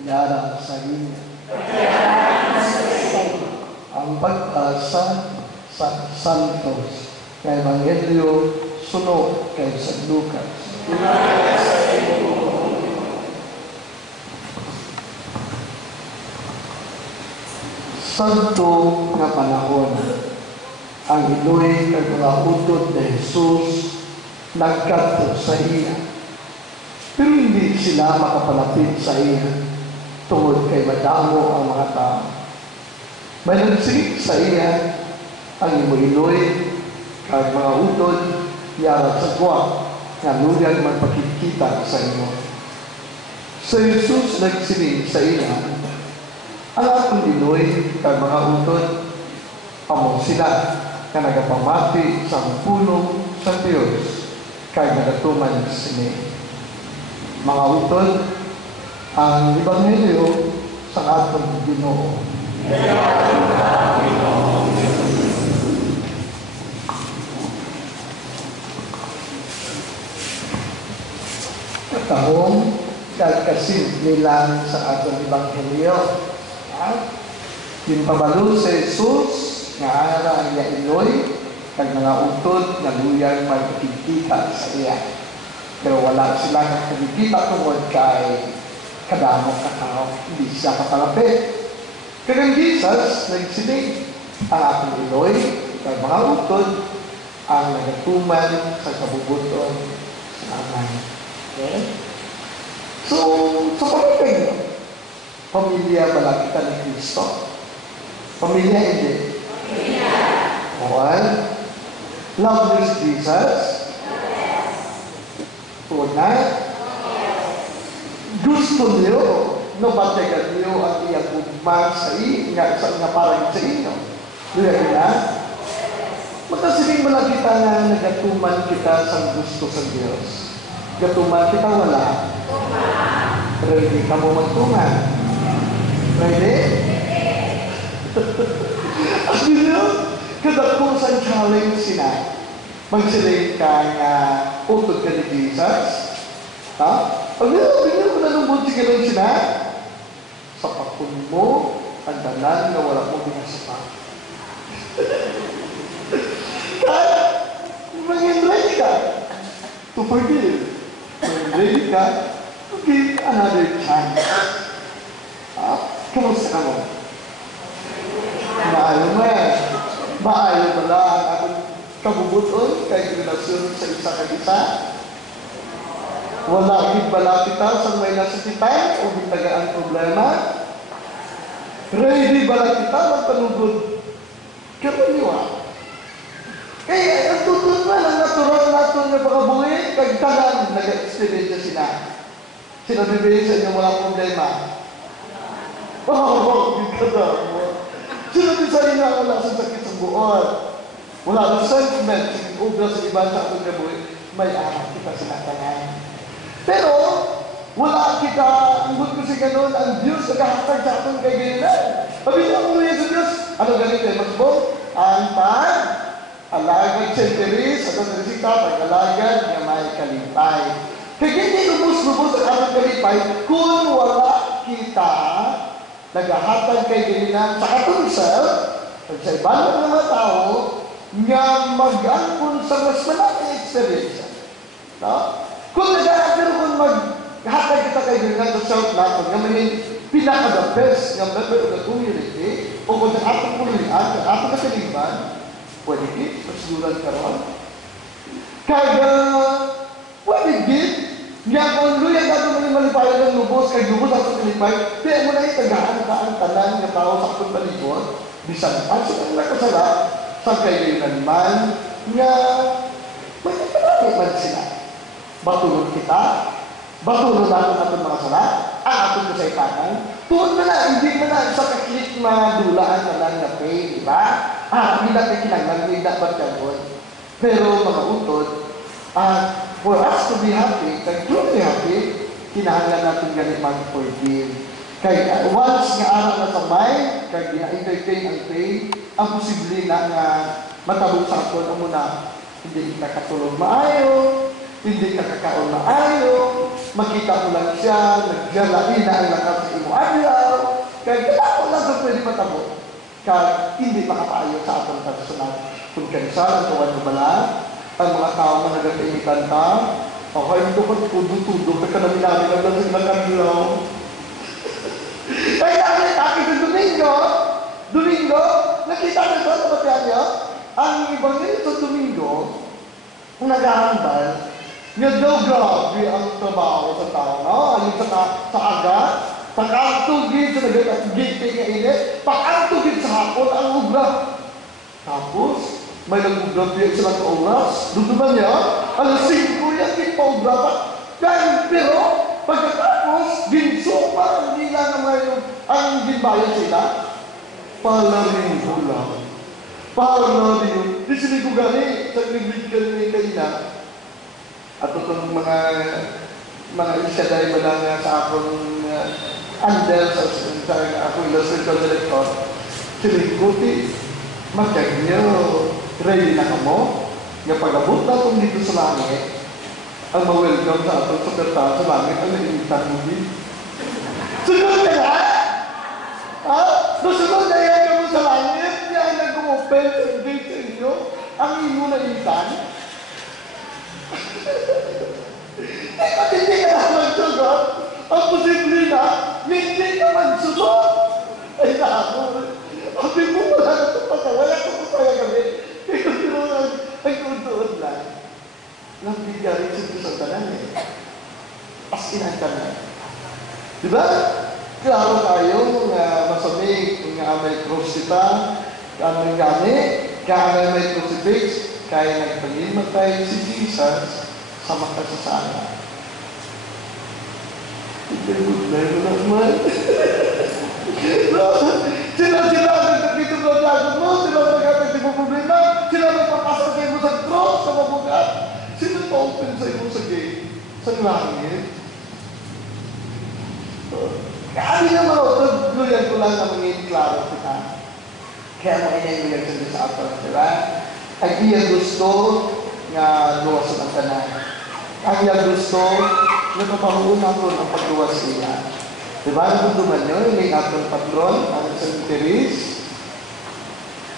Yara sa inyo. Ang pag-asa sa Santos kay Evangelyo sunod kay San Lucas. Santo nga panahon, ang iloy kay mga utod ni Jesus nagkadto sa iya. Pero hindi sila makapalapit sa iya tungod kay madamo ang mga tao. May nagsilik sa iya ang iloy kay mga utod yara sa tuwa nga luyan magpakikita sa imo. Sa Jesus nagsiling sa iya, ang akong iloy kay mga utod amo sila nga nagapamati sa pulong sa Diyos kay nagatuman sini. Mga utod, ang Ebanghelyo sa atong Ginoo. Katahong kagkasimple lang sa atong Ebanghelyo. Yung pabalo sa Jesus nga ara ang iloy kag mga utod nga luyang magkikita sa iya. Pero wala sila nakikita tungod kay kadamong katao. Hindi siya kapalapit. Kaya Jesus nagsiling ang aking iloy kay mga utod ang nagatuman sa kabubuton sa amay. Okay? So, sa pamilya, pamilya pala kita ni Kristo. Pamilya hindi. Okay? Love this Jesus. Una, gusto niyo no batagan niyo ang iyang ugma sa inyo, nga parang sa inyo. Doon na, magkasiling mo lang kita nga nagatuman kita sa gusto sa Diyos. Gatuman kita wala. Ready ka mo magtungan. Ready? Ang niyo, kadakong sa challenge sila. Magsiling ka nga utod ka ni Jesus. Ha? Pag bigyan mo na lubod si Galon sila, sa pakun mo, ang dalan na wala mo binasipan. Kaya, mag-ready ka to forgive. Mag-ready ka to give another chance. Ha? Kamusta ka mo? Maayo mo eh. Maayo pala ang ating kabubuton kay relasyon sa isa kag isa. Wala gid bala kita sa may nasakitay o bitagaan problema. Ready bala kita magpanugod karuniwa. Kaya ang tutun man ang natural natin nga pakabuhi kag tanan nag-experience sila. Sila bibigay sa inyong mga problema. Gikada mo. Sila din sa inyo wala sa sakit sa buon. Wala na sentiment, ubra sa iba sa atong kabuhi, may anak kita sa tanan. Pero, wala kita, ambot ko si ganun, ang Diyos naghahatag sa atong kay ganyan. Pabila mo sa Diyos, ano ganito yung magbong? Ang alagad senteris, atong nagsita, pag-alagad nga may kalipay. Kaya hindi lubos-lubos ang atong kalipay, kung wala kita, naghahatag kay ganyan sa atong self, at sa iba ng mga tao, nga mag-angkon sa mas malaking experience. No? Kung nag-aagad kung mag-hatag kita kay ganyan sa self natin, nga may pinaka-the best nga member of the community, o kung sa atong pulian, sa atong kasaliban, pwede git, masiguran ka ron. Kaya, pwede git, nga kung luyan natin mga malipayan ng lubos, kay lubos atong kalipay, kaya mo na itagaan ka ang tanan nga tao sa atong palibot, bisan pa, so ang nakasala, sa kailangan man nga magkakarami man sila. Batulog kita, batulog natin atong mga sala, ang atong kasaypanan, tuon mo na, hindi mo na sa kaklik na dulaan na lang na pay, di ba? Hindi natin kinanglan, hindi dapat gagawin. Pero mga utod, for us to be happy, truly happy, kinahanglan natin ganit mag-forgive. Kaya once nga araw na sa may, kaya gina-entertain ang pay, ang posible na nga matabog sa aton ang muna, hindi kita katulog maayo, hindi ka kakaon na ayaw, makita mo lang siya, nagjalain na ang lakas sa imo ayaw, kaya kaya lang sa pwede matamo, kaya hindi makapaayo sa atong personal. Kung kansan, ang kawan mo bala, ang mga tao na nagkakaimitan ka, okay, ito ka tudo-tudo, kaya ka namin lang sa ilang kandilaw. Kaya namin, aking sa Domingo, nakita na ito sa batihan niya, ang ibang sa Domingo, kung nag-ahambal, nga daw grabe ang trabaho sa tao, no? Ayun sa aga, pakantugid sa nagagigit nga init, pakantugid sa hapon ang ubra. Tapos, may nag-ubra biya silang oras, doon naman niya, alas 5 yan, di pa ubra pa. Pero, pagkatapos, ginsupa nila naman ang ginbayan sila, palaring lang. Palaring. Di sila ko gani, sa nagbigyan ni kanina, at itong mga isyaday mo lang sa akong under sa akong illustrator director, silikuti, magkag niyo, ready na ka mo, nga pag-abot na itong dito sa langit, ang ma-welcome sa atong sakerta sa langit, ang nag-imitan mo din. Sunod ka na? Ha? Sunod na yan ka mo sa langit, yan nag-open sa gate sa inyo, ang ino na imitan. Hindi ka na magsagot. Ang posible na, hindi ka magsagot. Ay naku. Sabi mo wala na ito pa. Wala ito pa kaya kami. Kaya kung ang tuon lang. Nagbigay rin sa Diyos ang tanan eh. As in ang tanan. Diba? Klaro tayo nga masamig, nga may cross kita, ang gani, kaya may crucifix, kaya nagpalimatay si Jesus sa makasasala. Hindi mo naman. Sila nagkakito ko ang lagot mo, sila nagkakito mo problema, sila nagpapasok sa imo sa cross, sa mabugat. Sino pa-open sa imo sa gate? Sa langit? Kaya naman ako, tuluyan ko lang na maging klaro kita. Kaya mo inay sa ato, di ba? Ang iya gusto nga luwas ang tanan. Ang iya gusto na kapahuon nato ang pagluwas niya. Diba? Nagduduman nyo, yung atong patron, ang St. Therese.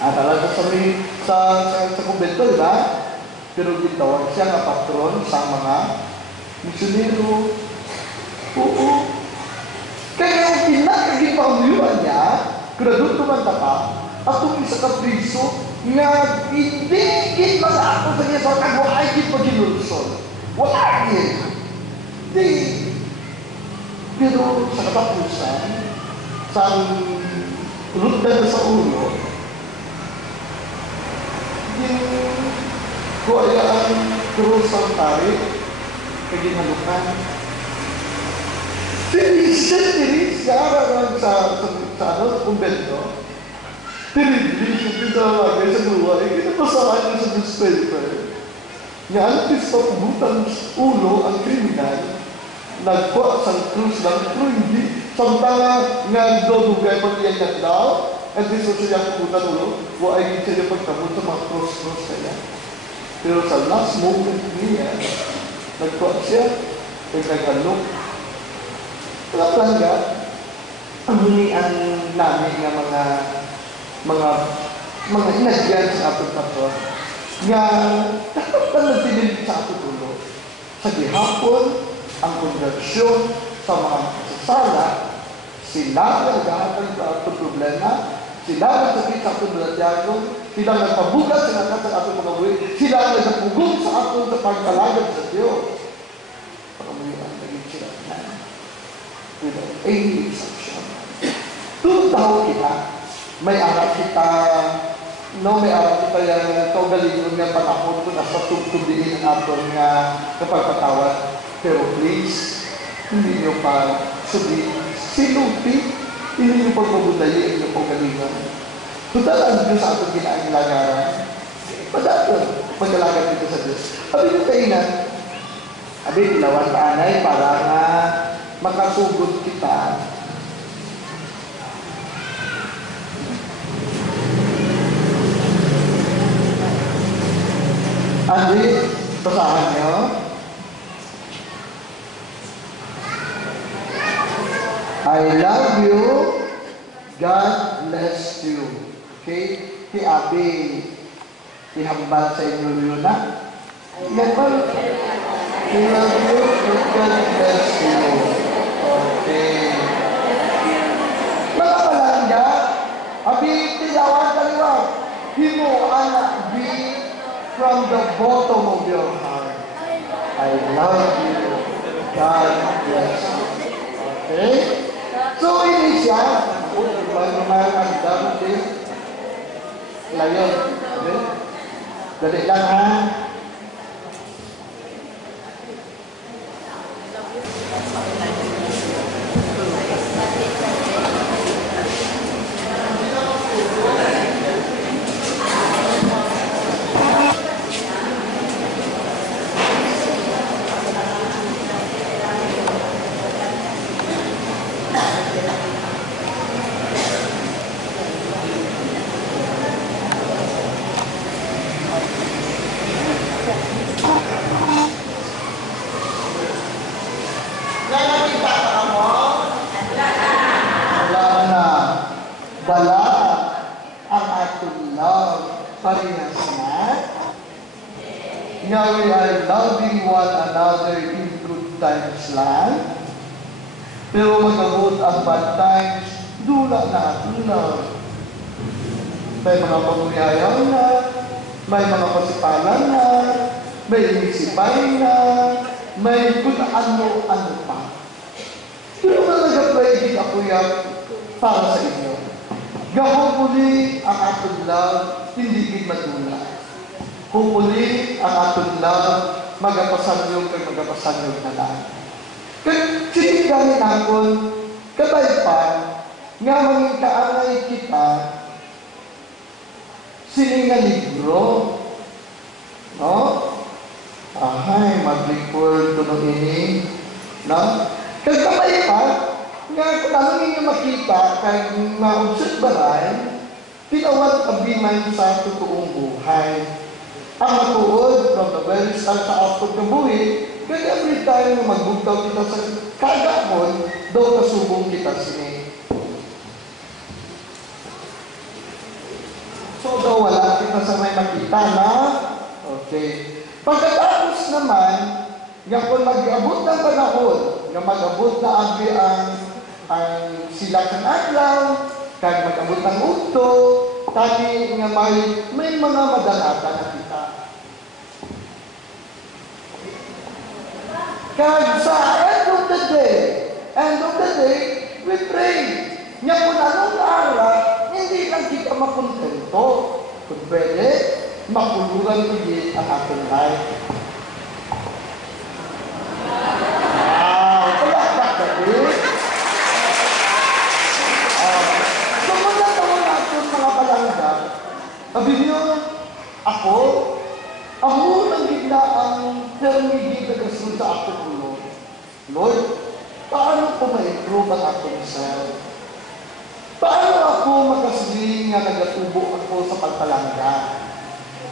At alam ko sa kumbento, diba? Pero gitawag siya nga patron sa mga misyonero. Oo. Kaya yung pinakaging paumiyuan niya, kung nagduduman ta pa, atong isa ka priso, nga hindi git mga ako sa niya sa kagwaay git pag-inulson. Wala yun. Di. Pero sa katapusan, sa lutdan sa ulo, yung kuaya ang krus ang tarik, kaginalukan. Tiris, kaya sa kumbento, tiniblis yung pinalagay sa buhay, kinapasahan niya sa newspaper. Nga antes pa pumutang ulo ang kriminal, nagkuha sa krus lang, pero hindi. Samtala nga dodugay pag iyan daw, at this was siya pumutang ulo, wa ay hindi siya pagkabot sa mga cross kaya. Pero sa last moment niya, nagkuha siya, ay nagalok. Wala palangga, ang hulian namin ng mga inagyan sa atong patron nga dapat na nagtinilip sa atong ulo. Sa gihapon, ang konversyon sa mga kasasala, sila naghahatag sa atong problema, sila nagsakit sa atong bilatyago, sila nagpabugat sa atong mga buhay, sila nagpugong sa atong sa pagkalagad sa Diyos. Pakamulian, naging sila na. Without any exception. Tutaw kita, may arap kita, may arap kita yung kaugalingon nga panahon kung nasa tugtubiin aton nga kapagpatawad. Pero please, hindi nyo pa silupi, hindi nyo pagpabudayi ang inyong kaugalingon. Tutalaan nyo sa aton ginaalagaran. Padaton, magkalagad dito sa Diyos. Sabi nyo kayo na, sabi, ilawan taanay para nga makasugod kita. Andi, basahan nyo. I love you. God bless you. Okay? Ti Abi, ihambal sa inyo yun na. Yan ba? I love you. God bless you. Okay. Mga palangga, Abi, tilawan kaliwa. Himo, anak, be from the bottom of your heart. I love you. God bless you. Okay? So, ini siya. Lumayan ang dami din. Layon. Okay? Dali lang ha. Bala ang atong love parehas na. Nga we are loving one another in good times lang. Pero magabot ang bad times, dula na atong love. May mga pamuyayaw na, may mga pasipalan na, may inisipay na, may kung ano-ano pa. Pero nag-apply ako yan para sa inyo. Gahong muli ang atong love, hindi gid madula. Kung muli ang atong love, magapasanyog kag magapasanyog na lang. Kaya siniganin akon, katay pa, nga manging kaangay kita, sining nga libro, no? Ahay, mag-record to ini, no? Kaya katay pa, nga kung ano ninyo makita, kaya maubsot baray, tinawag kabiman sa totoong buhay. Ang matuod from the very start sa output ng buhay, kaya every time na magbugtaw kita sa kagapon, daw kasubong kita sini. So daw wala kita sa may makita na, okay. Pagkatapos naman, nga kung mag-abot ng panahon, nga mag-abot na abi ang sila kang adlaw, kag mag-abot ng ukto, tani nga may mga madalata na kita. Kag sa end of the day, we pray. Nga kung anong araw, hindi lang kita makontento. Kung pwede, makuluran ulit ang ating life. Sabi niyo, ako nang gitna ang termigid na kasunod sa aking ulo. Lord, paano ko ma-improve ang aking self? Paano ako makasiling nga nagatubo ako sa pagpalangga?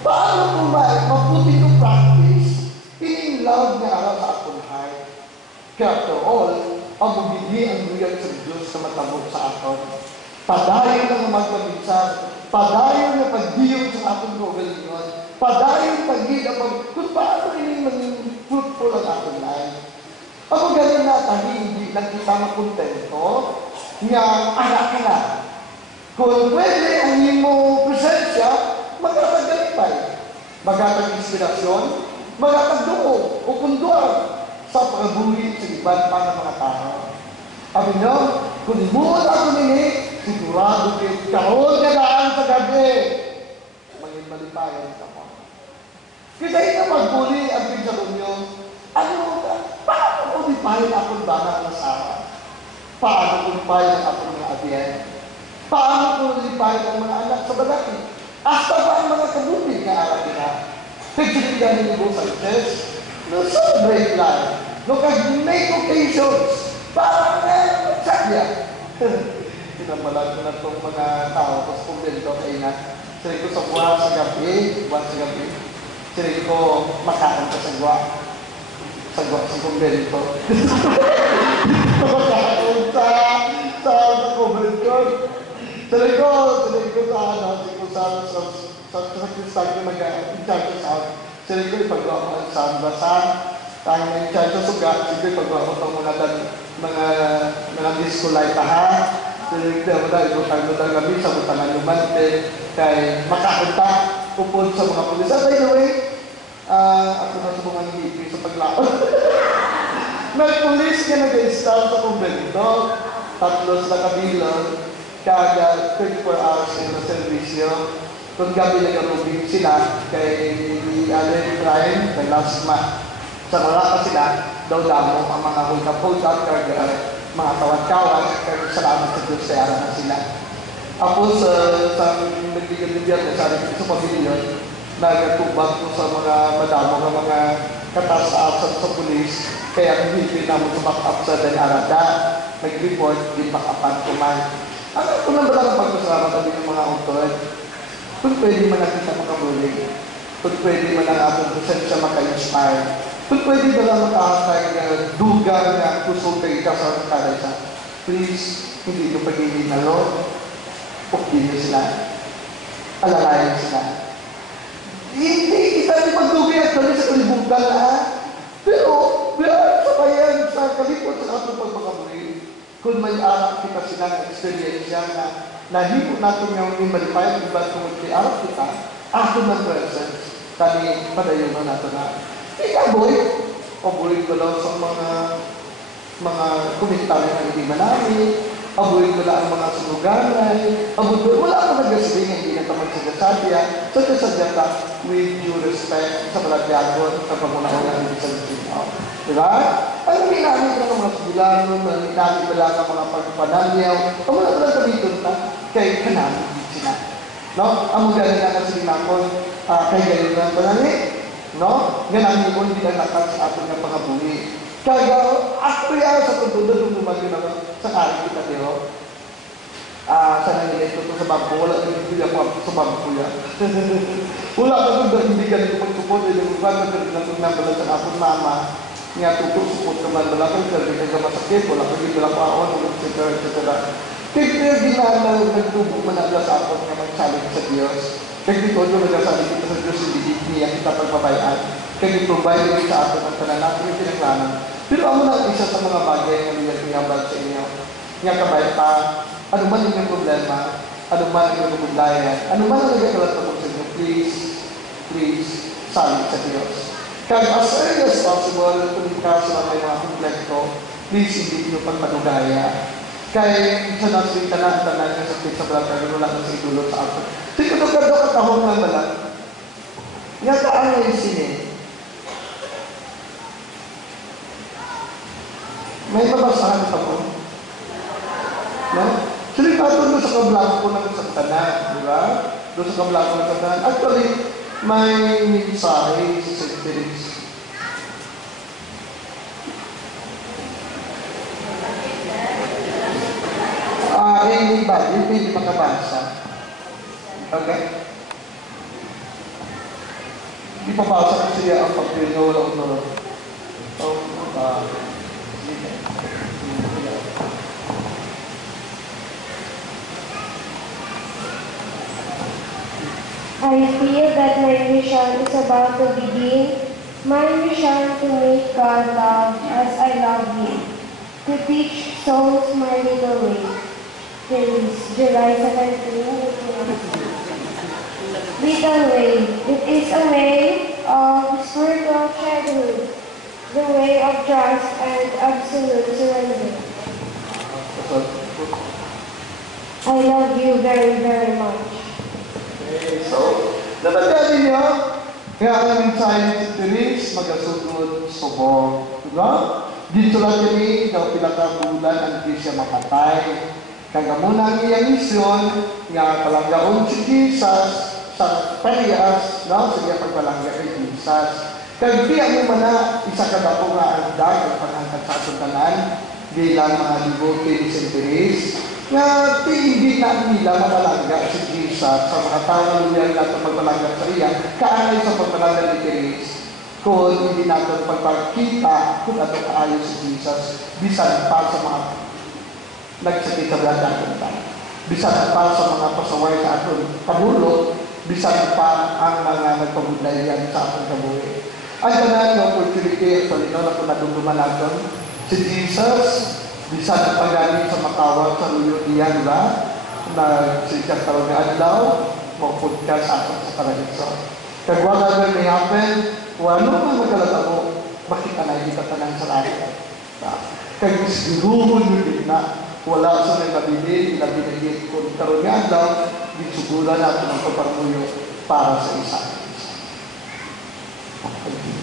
Paano ko maputi yung practice in love na araw sa aking heart? Kaya after all, ang bumili ang buyag sa Diyos na matabot sa akin. Padayon na magpabinsan, padayon na pagdiyon sa atong gogalingon, padayon pagdida kung paano ini maging fruitful ang atong life. Ako ganun na tahi, hindi lang kita makontento, nga anak ka na. Kung pwede ang imo presensya, magkatag-galipay, magkatag-inspirasyon, magkatag-duo, o kunduan sa pagbuhi sa iba't pa ng mga tao. Abi nyo, kung buod ako nini, sigurado karon ka daan sa gabi. Mangin malipayan ka mo. Kasi ito magbuli ang pinsarong nyo, paano ko lipayan akong banang nasara? Paano ko lipayan akong mga abiyan? Paano ko lipayan ang mga anak sa balaki? Hasta ba ang mga kabuti nga arap nila? Pagkiligan nyo sa church, no celebrate life, no kag-make occasions, parang sakya. Pinamalag ko na itong mga tao sa kumbento kayo na sari ko sa buwan sa gabi, sari ko makakanta sa buwan sa kumbento. Makakanta. Tuloy ko sa Kristal ko nag-in-charge sa akin. Tuloy ko ipagawa ko ang sambasa. Tayo na in-charge sa suga. Tuloy ko ipagawa ko itong mga disco light ha. Tuloy ko ibutang gabi sa butangan lumante. Kay makakunta upod sa mga pulis. By the way, ako na sa mga ngipi sa paglaon. Nag-pulis ka nag-install sa kumbento. 3 sila kabilon. Kada 24 hours na servisyo. Kung gabi nag-arubing sila kay Allen Crime, kay last month. Sa maraka sila, daw damo ang mga hold up, mga tawad-kawad, kaya salamat sa Diyos sa araw na sila. Tapos, sa nagbigyan-bigyan sa akin sa pamilyon, nagtubag ko sa mga madamo ng mga katas-asan sa pulis, kaya hindi namin sa back-up sa Danarada, nag-report, di back-upan ko man. Kung nang ba lang pagkasama kami ng mga utod, kung pwede man natin sa makabulig, kung pwede man ang atong presensya maka-inspire, kung pwede ba lang makakay dugang na kusog kay kasama sa isa, please, hindi nyo pagiging na Lord, okay nyo sila, alalayan sila. Hindi kita ipagdugay at kami sa kalibutan na, pero sa bayan, sa kalipot, sa atong pagmakabulig, kung may anak kita silang experience na nahipot natin yung i-modify ang iba kung i-arap kita, ako ng presence, kami padayunan natin na, aboy ko lang sa mga komentaryo na hindi manami, aboy ko lang ang mga sunuganay, aboy ko, wala akong nag-asing, hindi na tamad sa gasadya, sa gasadya ka, with due respect sa malagyagon, sa pamunaunan hindi sa Latino. Diba? Ang ginamit ng mga sigulano, ang ginamit ba lang ang mga pagpanalyaw, ang mga lang kabiton na, kay kanami sila. No? Ang magaling na kasi nakon, kay galing na panangit, no? Ganang ko hindi na nakat sa ating ng pangabuhi. Kaya, ako yan sa pagtundod ng lumagin naman sa kari kita, Teo. Sa nangyayari ito sa bangko, wala kang hindi ako sa bangko yan. Wala kang hindi ka nito pagtupod, hindi ko ba nagnabalan sa akong mama, nga tutusupot ka man, wala kang hindi ka masakit, wala kang hindi lang paon, etc. Kaya ginala, nagtubo man ang lasapot nga magsalit sa Diyos. Kaya dito, doon nagsasalit kita sa Diyos, hindi niya kita pagbabayaan. Kaya provide rin sa atin ang tanan natin yung pinaklanan. Pero ako na isa sa mga bagay na niyag-iabag sa inyo. Nga kabayta, ano man yung problema, ano man yung kumulayan, ano man ang nagkakalat na sa inyo, please, salit sa Diyos. Kaya as early as possible, kung kaso na may mga konflikto, please hindi nyo pagpadugaya. Kaya sa nasing tanan-tanan yung sakit sa brother, wala na sa idulot sa atin. Siguro ka doon katahong lang nalang. Nga kaan na yung sinin. May mabasahan pa po. No? Silikado doon sa kablago ko ng Santanan, di ba? Doon sa kablago ng Santanan. Actually, may mensahe sa St. Felix. Hindi ba? Hindi makabasa. Okay? Hindi papasa ko siya ang pagpili na walang unod. I feel that my mission is about to begin. My mission to make God love as I love Him. To teach souls my little way. July 17. Little way. It is a way of spiritual childhood. The way of trust and absolute surrender. I love you very, very much. Okay, so, natagyan niyo, kaya ang mensahe ni Therese, magasugod, subong. Diba? Dito lang kami, daw pinakabulan ang di siya mapatay. Kaya muna ang iyang misyon, nga palanggaon si Jesus sa parehas, no? Sa iya pagpalangga kay Jesus. Kaya di ang mana, isa ka ba po nga ang dag, ang panangkat sa asuntanan, bilang mga devotee ni St. Therese, nga hindi na nila mapalangga si Jesus sa mga tao na lumiyan natin pagpalangga sa iya, kaanay sa pagpalangga ni Therese, kung hindi natin pagpagkita kung ano kaayo si Jesus, bisan pa sa mga nagsakit sa bladan ng tayo. bisan pa sa mga pasaway sa aton kabulo, bisan pa ang mga nagpabudlayan sa aton kabuhi. Ay tanan ng opportunity sa lino na kung nadugduman natin, si Jesus, bisan pa galing sa matawag sa luyo niya, di ba? Na si Katawag na Adlaw, mapud ka sa aton sa paradiso. Kag wala may happen, wala man magkalata mo, makita na hindi ka tanang sa langit. Kag siguro yun na, wala sa may mabili, nabinigit kung karoon nga daw, disuguran natin ang pagpamuyo para sa isa. Okay.